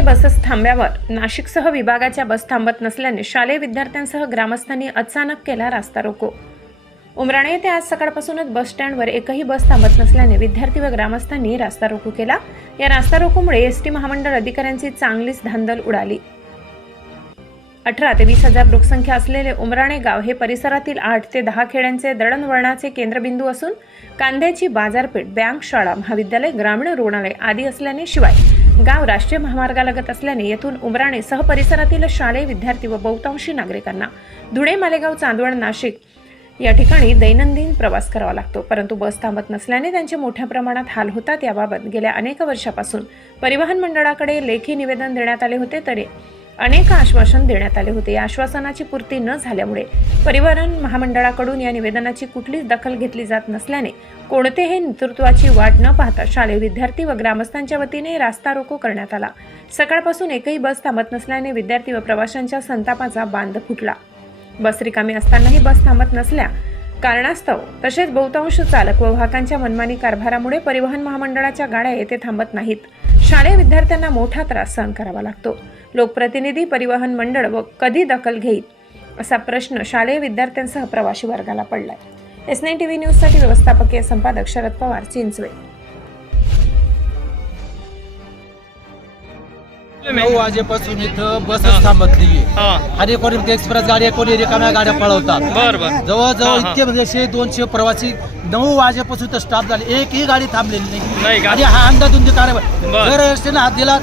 Buses थांब्यावर. नाशिकसह विभागाच्या बस थांबत नसल्याने शालेय विद्यार्थ्यांसह ग्रामस्थांनी अचानक केला रास्ता रोको. उमराणे येथे आज सकाळपासूनच बस स्टँडवर एकही बस थांबत नसल्याने विद्यार्थी व ग्रामस्थांनी रास्ता रोको केला. या रास्ता रोकोमुळे एस टी महामंडळ अधिकाऱ्यांची चांगलीच धांदल उडाली. अठरा ते वीस हजार लोकसंख्या असलेले उमराणे गाव हे परिसरातील आठ ते दहा खेड्यांचे दळणवळणाचे केंद्रबिंदू असून कांद्याची बाजारपेठ बँक शाळा महाविद्यालय ग्रामीण रुग्णालय आदी असल्याने शिवाय गाव राष्ट्रीय महामार्गालगत असल्याने येथून उमराणे सह परिसरातील शालेय विद्यार्थी व बहुतांशी नागरिकांना धुळे मालेगाव चांदवड नाशिक या ठिकाणी दैनंदिन प्रवास करावा लागतो. परंतु बस थांबत नसल्याने त्यांचे मोठ्या प्रमाणात हाल होतात. याबाबत गेल्या अनेक वर्षापासून परिवहन मंडळाकडे लेखी निवेदन देण्यात आले होते. तरी अनेक आश्वासन देण्यात आले होते. या आश्वासनाची पूर्ती न झाल्यामुळे परिवहन महामंडळाकडून या निवेदनाची कुठलीच दखल घेतली जात नसल्याने कोणतेही नेतृत्वाची वाट न पाहता शालेय विद्यार्थी व ग्रामस्थांच्या वतीने रास्ता रोको करण्यात आला. सकाळपासून एकही बस थांबत नसल्याने विद्यार्थी व प्रवाशांच्या संतापाचा बांध फुटला. बस रिकामी असतानाही बस थांबत नसल्या कारणास्तव तसेच बहुतांश चालक व वाहकांच्या मनमानी कारभारामुळे परिवहन महामंडळाच्या गाड्या येथे थांबत नाहीत. शालेय विद्यार्थ्यांना मोठा त्रास सहन करावा लागतो. लोकप्रतिनिधी परिवहन मंडळ व कधी दखल घेईल असा प्रश्न शालेय विद्यार्थ्यांसह प्रवासी वर्गाला पडलाय. एस नाईन टीव्ही न्यूजसाठी व्यवस्थापकीय संपादक शरद पवार चिंचवे. नऊ वाजेपासून इथं बसच थांबत नाहीये हा. आणि कोणी एक्सप्रेस गाड्या कोणी रिकाम्या गाड्या पळवतात. बर बर. जवळजवळ. इतके म्हणजे शे दोनशे प्रवासी नऊ वाजेपासून तर स्टॉप झाले. एकही गाडी थांबलेली नाही? आणि हा अंदाधुंदी कारवाई बर. जर एसटीला हात दिला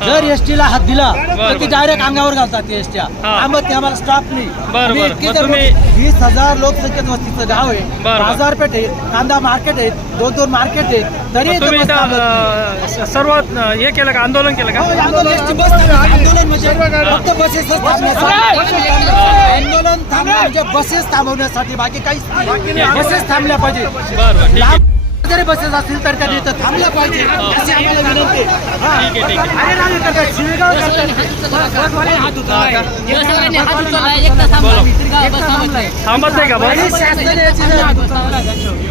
जर एसटीला हात दिला तर ती. डायरेक्ट अंगावर घालतात एसट्या हा. थांबत नाही आम्हाला स्टॉप नाही. वीस हजार लोकसंख्येत वस्तीचं गाव आहे. बाजारपेठ आहे कांदा मार्केट आहे दोन दोन मार्केट आहे तरी मग इथं तुम्ही बस इथं, थांबत नाही. अं, सर्व अं, हे केलं का? आंदोलन केलं हो, का आंदोलन एसटी बस थांबली. आंदोलन म्हणजे फक्त बसेस थांबण्यासाठी. आंदोलन थांबलं म्हणजे बसेस थांबवण्यासाठी बाकी काहीच नाही. बसेस थांबल्या पाहिजे. जरी बसेस असतील तर त्यांनी इथं थांबल्या पाहिजे अशी आम्हाला विनंती आहे. हा. ठीक आहे, ठीक आहे. अरे शिवेगाव हात. थांबत नाही का आणि बस शासनाने याची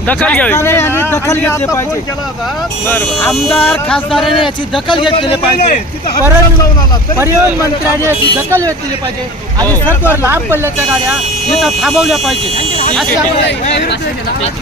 दखल घ्यावी शासनाने दखल घेतली पाहिजे बर बर आमदार खासदाराने याची दखल घेतलेली पाहिजे परत परिवहन मंत्र्याने याची दखल घेतलेली पाहिजे आणि सर्व लांब पल्ल्याच्या गाड्या इथं थांबवल्या पाहिजे अशी आम्हाला-